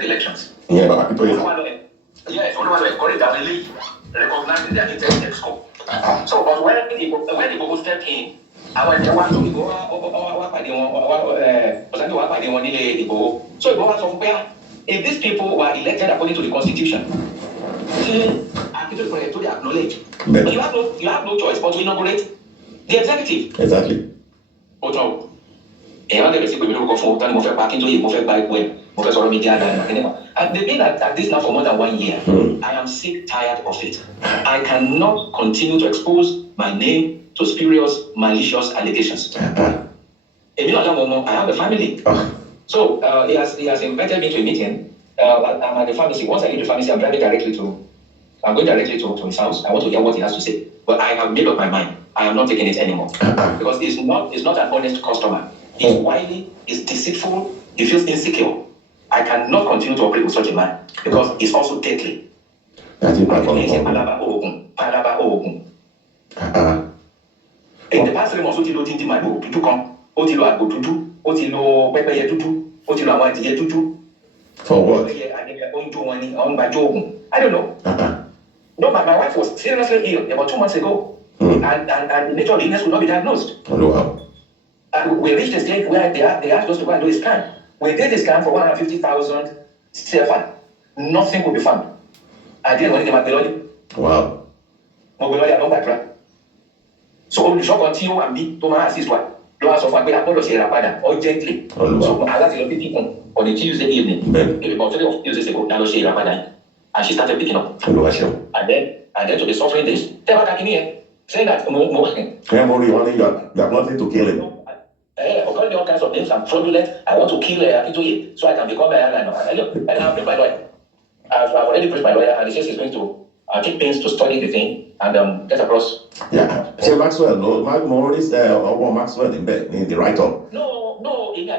said elections. Yeah, but people is yes, only one encourage that really recognizing their intent in school. So, but when people step in, I went there one to go. So if these people were elected according to the constitution, they acknowledge. But you have no choice but to inaugurate the executive. Exactly. And they've been at this now for more than 1 year. I am sick, tired of it. I cannot continue to expose my name to spurious, malicious allegations. I have a family. So he has invited me to a meeting. I'm at the pharmacy. Once I leave the pharmacy, I'm going directly to his house. I want to hear what he has to say. But I have made up my mind. I am not taking it anymore. Because it's not an honest customer. He's wily, he's deceitful, he feels insecure. I cannot continue to operate with such a man because he's also deadly. In the past 3 months, Otilo didn't my book to come. Otilo I go to do. Otilo Pepe to do. Otilo I want to do. For what? I don't know. No, my wife was seriously ill about 2 months ago. And the nature of the illness could not be diagnosed. Oh, wow. And we reached a stage where they asked us to go and do a scan. We did the scan for 150,000 CFR. Nothing could be found. I didn't want to get my. Wow. So only shop until and me to my assist one. Do us of a urgently. So I got the people on a Tuesday evening. About 3 of Tuesdays ago, and she started picking up. And then to be suffering this, they were back in here saying that more. You have nothing to kill him. According to all kinds of things, I'm fraudulent. I want to kill Akintoye so I can become an airliner. And I've been my lawyer. I've already pushed my lawyer, and he says he's going to take pains to study the thing and get across. Yeah. So Maxwell, no, Maurice, or Maxwell in the write-up. No,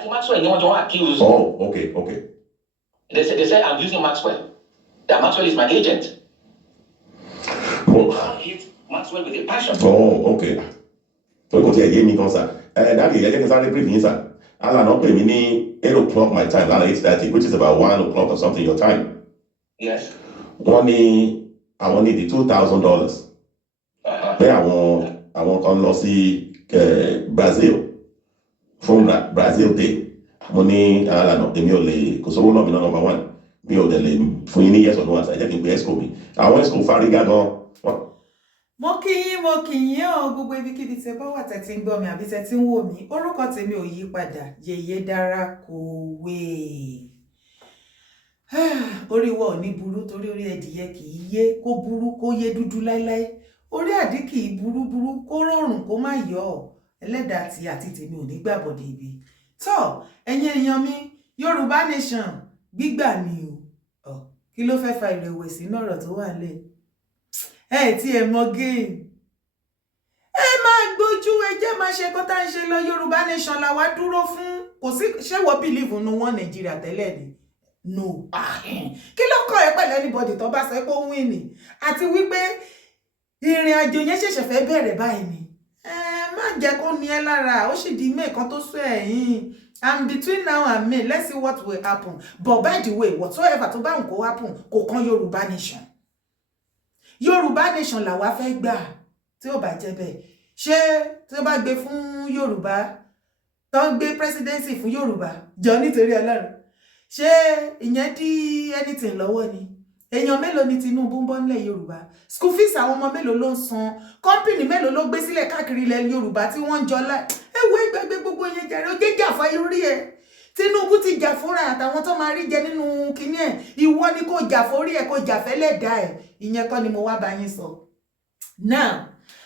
Maxwell, no one to accuse. Oh, okay. They say I'm using Maxwell. That Maxwell is my agent. Oh. I hit Maxwell with a passion. Oh, okay. So go to a gaming concert. That is, I think it's already briefing, sir. I'll not pay me 8 o'clock my time, 8:30, which is about 1 o'clock or something your time. Yes. I want the $2,000. Then I want to go see Brazil from Brazil Day. Money, I don't know, because I will be number one. Me or the for any years or no, I think we escort me. I want to go far again. Mo kí yín o gbogbo ibikíbi tẹ́ bá wà tẹ́ tí ń gbọ́ mi àbí tẹ́ tí ń wò mí. Orúkọ tèmi ò yí padà, Yèyé Dára Kòwé. Orí wa ò ní burú torí orí ẹdìyẹ kì í yé kó burú kó yé dúdú láíláí. Orí àdí kì í burú kó rọrùn kó má yọ. Ẹlẹ́dàá tí àti tèmi ò ní gbàbọ̀dé ibi. Tó ẹ̀yin èèyàn mi, Yorùbá Nation gbígbà ni o. Kí ló fẹ́ fa ìrẹ̀wẹ̀sì náà ọ̀rọ̀ tó wà lẹ̀? Tí ẹ mọ game. Ẹ máa gbójú ẹjẹ́ máa ṣe kó tá ń ṣe lọ Yorùbá Nation la wá dúró fún. Kò sí ṣé wọ́n believe nínú wọn Nàìjíríà tẹ́lẹ̀ ni. No. Kí ló kọ́ ẹ pẹ̀lú anybody tó bá sọ pé ó win ni. Àti wípé ìrìn àjò yẹn ṣẹ̀ṣẹ̀ fẹ́ bẹ̀rẹ̀ báyìí ni. Má jẹ́ kó ní ẹ lára. Ó sì di May kan tó sọ ẹ̀yìn. And between now and May, let's see what will happen. But by the way, whatsoever tó bá ń kó happen, kò kan Yorùbá Nation. Yorùbá Nation la wá fẹ́ gbà tí ó bá jẹ́ bẹ́ẹ̀. Ṣé tí ó bá gbé fún Yorùbá, tó gbé presidency fún Yorùbá, jọ nítorí Ọlọ́run. Ṣé ìyẹn dí anything lọ́wọ́ ni? Èèyàn mélòó ni Tinubu ń bọ́ nílẹ̀ Yorùbá? School fees àwọn ọmọ mélòó ló ń san? Company mélòó ló gbé sílẹ̀ káàkiri ilẹ̀ Yorùbá tí wọ́n ń jọlá? Ìgbàgbé gbogbo yẹn jàre ó jẹ́ jà fáyé orí ẹ̀. Tinubu ti jà fúnra àtàwọn tó máa rí jẹ nínú kinní ẹ̀. Ìwọ ni kò jà fórí ẹ̀ kò jà fẹ́lẹ̀ dá ẹ̀. Ìyẹn kọ́ ni mo wá bá yín sọ. Now,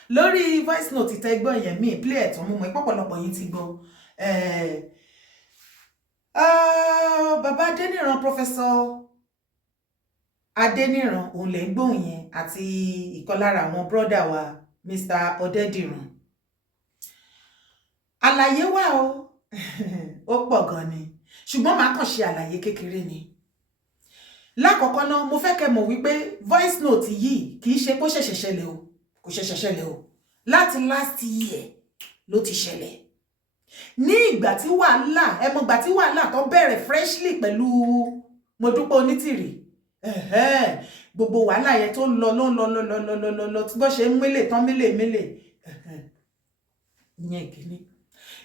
lórí voice note tẹ́ gbọ́ yẹn mi play ẹ̀ tán mú mọ́ ìpọ̀pọ̀lọpọ̀ yín ti gbọ́. Bàbá Adeniran, Professor Adeniran òun lè gbóhùn yẹn àti ìkan lára àwọn brother wa Mr. Adeniran. Àlàyé wà o. Ó pọ̀ gan ni. Ṣùgbọ́n màá kàn ṣe àlàyé kékeré ni. Lákọ̀ọ́kọ́ náà mo fẹ́ kẹ́ mọ̀ wípé voice note yìí kì í ṣe kó ṣẹ̀ṣẹ̀ ṣẹlẹ̀ o. Kò ṣẹ̀ṣẹ̀ ṣẹlẹ̀ o. Láti last year ló ti ṣẹlẹ̀. Ní ìgbà tí wàhálà, ẹ mọ̀ ìgbà tí wàhálà tó bẹ̀rẹ̀ freshly pẹ̀lú mo dúpẹ́ Onítìrì gbogbo wàhálà yẹn tó ń lọ tí bó ṣe ń mélè tán mélè ìyẹn ìkíní.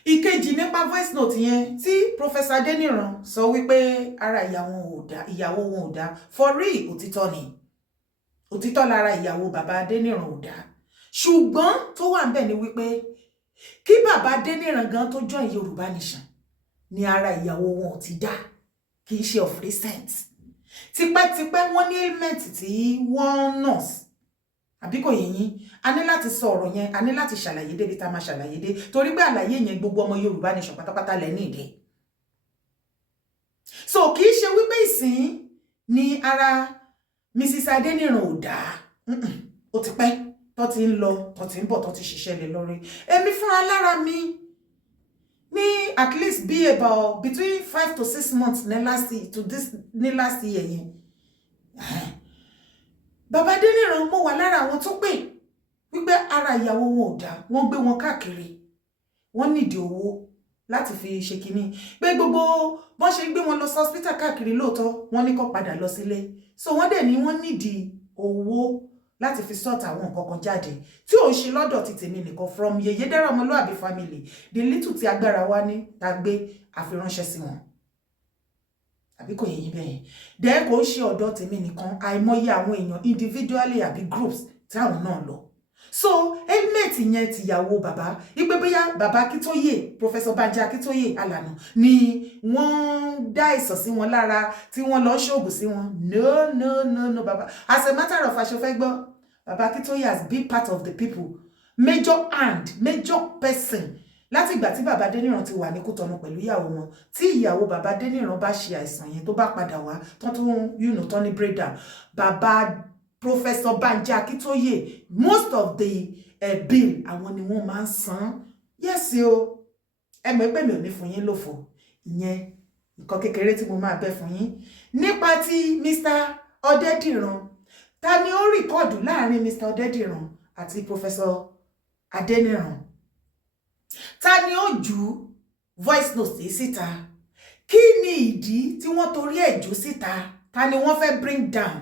Ìkejì nípa voice note yẹn tí Professor Adeniran sọ wípé ara ìyàwó wọn ò dá for real, òtítọ́ ni, òtítọ́ lára ìyàwó bàbá Adeniran ò dá, ṣùgbọ́n tó wà ń bẹ̀ ni wípé kí bàbá Adeniran gan tó join Yorùbá Nation ni ara ìyàwó wọn ò ti dá, kì í ṣe of recent. Tipẹ́tipẹ́ wọ́n ní ailment tí wọ́n nurse àbí kò yé yín, a ní láti sọ ọ̀rọ̀ yẹn, a ní láti ṣàlàyé débi tá máa ṣàlàyé dé, torí pé àlàyé yẹn gbogbo ọmọ Yorùbá Nation pátápátá lẹ ní ìdẹ. So kì í ṣe wípé ìsìn ni ara Mrs. Adeniran ò dá, ó ti pẹ́ tó ti ń lọ, tó ti ń bọ̀, tó ti ṣiṣẹ́ lé lórí. Èmi fúnra lára mi ní at least be about between 5 to 6 months ní last year yẹn. Bàbá Adeniran mo wà lára àwọn tó pè wípé ara ìyàwó wọn ò dá, wọ́n gbé wọn káàkiri, wọ́n nídìí owó láti fi ṣe kínní, pé gbogbo bọ́n ṣe gbé wọn lọ sí hospital káàkiri lóòótọ́ wọ́n ní kó padà lọ sílé, so wọ́n dẹ̀ ní wọ́n nídìí owó láti fi sort àwọn nǹkan kan jáde tí ò ń ṣe lọ́dọ̀ ti tèmi nìkan, from Yèyé Dára Ọmọlúàbí family, the little tí agbára wa ní ta gbé àfiránṣẹ́ sí wọn. Àbí kò yé yín bẹ́ẹ̀, dẹ̀ kò ń ṣe ọ̀dọ̀ tèmi nìkan, àìmọye àwọn èèyàn individually àbí groups tí àwọn náà lọ. So helmet yẹn tìyàwó bàbá ipe bóyá bàbá Akíntóyè, Professor Banji Akíntóyè Alànà ni wọ́n dá ìsọ̀ sí wọn lára tí wọ́n lọ ṣoògùn sí wọn. No bàbá, as a matter of fact, fẹ́ gbọ́, bàbá Akíntóyè has been part of the people, major person láti ìgbà tí bàbá Adeniran ti wà ní Kútọ̀nù pẹ̀lú ìyàwó wọn. Tí ìyàwó bàbá Adeniran bá ṣe àìsàn yẹn tó bá padà wá tán ní breakdown, bàbá Professor Banji Akíntóyè, most of the bill àwọn ni wọ́n máa ń san. Yes o, ẹ mọ̀ pé mi ò ní fún yín lófo, ìyẹn nǹkan kékeré tí mo máa bẹ́ fún yín. Nípa ti Mr. Adeniran, ta ni ó rìkọ́ọ̀dù láàrin Mr. Adeniran àti Professor Adeniran? Ta ni ó jù voice note síta? Kí ni ìdí tí wọ́n torí ẹ̀ jù síta? Ta ni wọ́n fẹ́ bring down?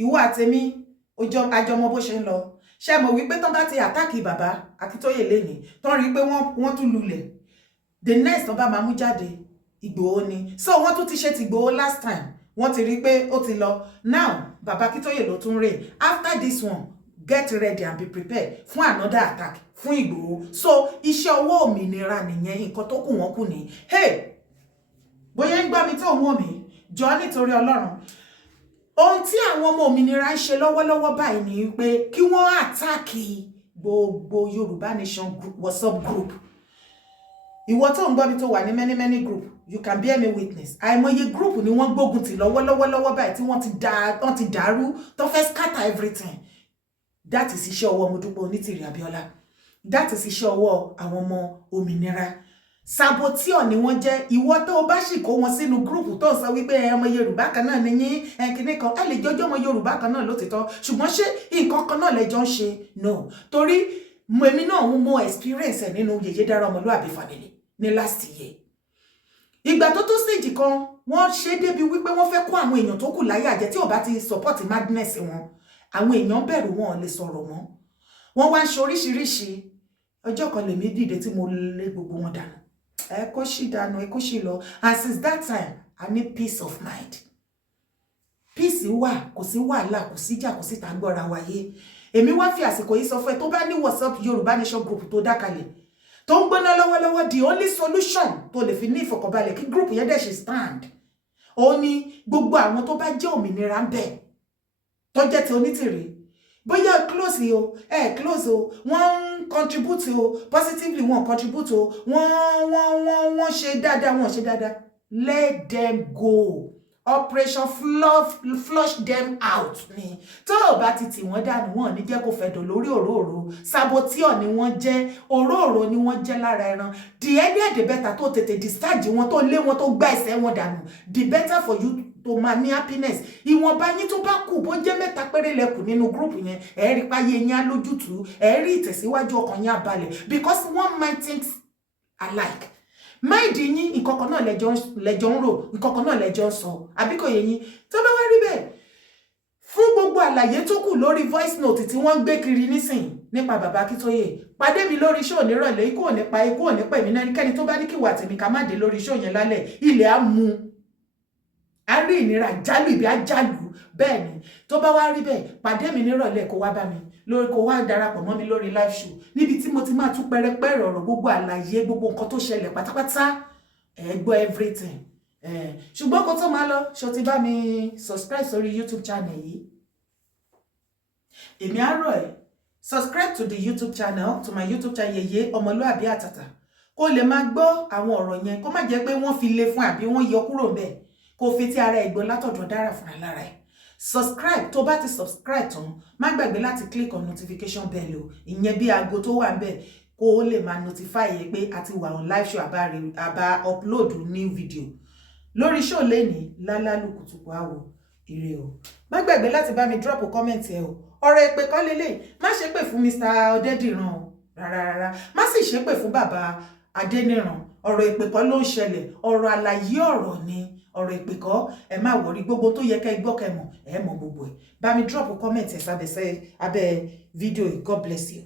Ìwọ àtèmi àjọmọ bó ṣe ń lọ. Ṣé mọ̀ wípé tán bá ti àtàkì bàbá Akíntóyè lénìí, tán rí pé wọ́n tún lulẹ̀, the next tán bá máa mú jáde Ìgbòho ni. So wọ́n tún ti ṣe ti Ìgbòho last time, wọ́n ti rí pé ó ti lọ. Now bàbá Akíntóyè ló tún rè. After this one, get ready and be prepared fún another attack fún Ìgbòho. So iṣẹ́ ọwọ́ òmìnira nìyẹn, nǹkan tó kù wọ́n kù ní. Hey, bóyá ń gbọ́ mi tó wọ́n mi, jọ nítorí Ọlọ́run. Ohun tí àwọn ọmọ òmìnira ń ṣe lọ́wọ́lọ́wọ́ báyìí ni pé kí wọ́n àtàkì gbogbo Yorùbá Nation group, WhatsApp group. Ìwọ tó ń gbọ́ mi tó wà ní many group, you can bear me witness. Àìmọye group ni wọ́n gbógun tì lọ́wọ́lọ́wọ́ báyìí tí wọ́n ti dàrú, tó fẹ́ scatter everything. That is iṣẹ́ ọwọ́ Modúpẹ́ Onítìrì Abíọ́lá. That is iṣẹ́ ọwọ́ àwọn ọmọ òmìnira. Saboteur ni wọ́n jẹ́. Ìwọ tó bá sì kó wọn sínú group tó sọ wípé ọmọ Yorùbá kan náà ni yín, kíní kan, ẹ lè jọjọ́ ọmọ Yorùbá kan náà lótìtọ́, ṣùgbọ́n ṣé nǹkan kan náà lẹ́jọ́ ń ṣe? No. Torí èmi náà mo experience ẹ̀ nínú Yèyé Dára Ọmọlúàbí family ní last year. Ìgbà tó stage kan, wọ́n ṣe débi wípé wọ́n fẹ́ kó àwọn èèyàn tó kù láyà jẹ tí ò bá ti support madness wọn. Àwọn èèyàn bẹ̀rù wọn ò lè sọ̀rọ̀ wọn. Wọ́n wá ń ṣe oríṣiríṣi. Ọjọ́ kan lèmi dìde tí mo lé gbogbo wọn dànù. Ẹ kó ṣì dànù, ẹ kó ṣì lọ. And since that time, I need peace of mind. Peace wà, kò sí wàhálà, kò sí ìjà, kò sí tàgbọ́ra wáyé. Èmi wá fi àsìkò yìí sọ fún ẹ tó bá ní WhatsApp Yorùbá Nation group tó dákalẹ̀, tó ń gbóná lọ́wọ́lọ́wọ́, the only solution tó lè fi ní ìfọ̀kànbalẹ̀ kí group yẹn dẹ̀ ṣe stand. Ó ní gbogbo àwọn tó bá jẹ́ òmìnira ń bẹ, tó jẹ́ ti Onítìrì, bóyá close o, close o, wọ́n contribute o, positively wọ́n contribute o, wọ́n ṣe dáadáa, let them go. Operation flush them out ni. Tó o bá ti tì wọ́n dànù, wọ́n ní jẹ́ kó fẹ̀dọ̀ lórí òróró. Saboteur ni wọ́n jẹ́, òróró ni wọ́n jẹ́ lára ẹran. The earlier the better tó tètè discharge wọn, tó lé wọn, tó gbá ẹsẹ̀ wọn dànù, the better for you to máa ní happiness. Ìwọ̀nba yín tó bá kù bó jẹ́ mẹ́ta péré lẹ́kù nínú group yẹn, ẹ rí páyé yín á lójútùú, ẹ rí ìtẹ̀síwájú ọkàn yín á balẹ̀, because one mind thinks alike. máìdì yín ìkọ̀kan náà lẹ́jọ́ ń rò, ìkọ̀kan náà lẹ́jọ́ ń sọ, àbí kò yé yín? Tó bá wá rí bẹ́ẹ̀, fún gbogbo àlàyé tó kù lórí voice note tí wọ́n ń gbé kiri nísìn nípa bàbá Akíntóyè, pàdé mi lórí show nírọ̀lẹ́, ikú ò ní pa èmi náà, ẹnikẹ́ni tó bá ní kíwà tèmi ká má dé lórí show yẹn lálẹ́, ilẹ̀ á mú, a rí ìnira jálù ibi ajálù. Bẹ́ẹ̀ ni, tó bá wá rí bẹ́ẹ̀, pàdé mi nírọ̀lẹ́ kó wá bá mi lórí, kó wá darapọ̀ mọ́ mi lórí live show níbi tí mo ti máa tú pẹrẹpẹrẹ ọ̀rọ̀, gbogbo àlàyé, gbogbo nǹkan tó ṣẹlẹ̀ pátápátá, ẹ gbọ́ everything. Ṣùgbọ́n kó tó máa lọ, ṣó ti bá mi subscribe sórí YouTube channel yìí? Èmi á rọ̀ ẹ́, subscribe to the YouTube channel, to my YouTube channel Yeye Ọmọlúàbí Àtàtà, kó lè máa gbọ́ àwọn ọ̀rọ̀ yẹn, kó má jẹ́ pé wọ́n fi lé fún àbí wọ́n yọ kúrò ńbẹ̀, kó fi tí ara ẹ̀ gbọ́ látọ̀dọ̀ Dára fúnra lára ẹ̀. Subscribe, tó bá ti subscribe tán, má gbàgbé láti click on notification bell o, ìyẹn bí aago tó wà ńbẹ̀, kó lè máa notify ẹ pé a ti wà on live show, àbá upload new video lórí show lẹ́ni lálálùkùtùkù àwò. Ire o. Má gbàgbé láti bá mi drop comment ẹ o. Ọ̀rọ̀ èpè kọ́ lélẹ̀, má ṣe pè fún Mr. Adeniran o, rárá, má sì ṣe pè fún bàbá Adeniran. Ọ̀rọ̀ èpè kọ́ ló ń ṣẹlẹ̀, ọ̀rọ̀ àlàyé ọ̀rọ̀ ni, ọ̀rọ̀ èpè kọ́. Ẹ má wọrí, gbogbo tó yẹ kẹ́ gbọ́ kẹ́ mọ̀, ẹ mọ̀ gbogbo ẹ̀. Bá mi drop comment ẹ sábẹ́ fídíò yìí. God bless you.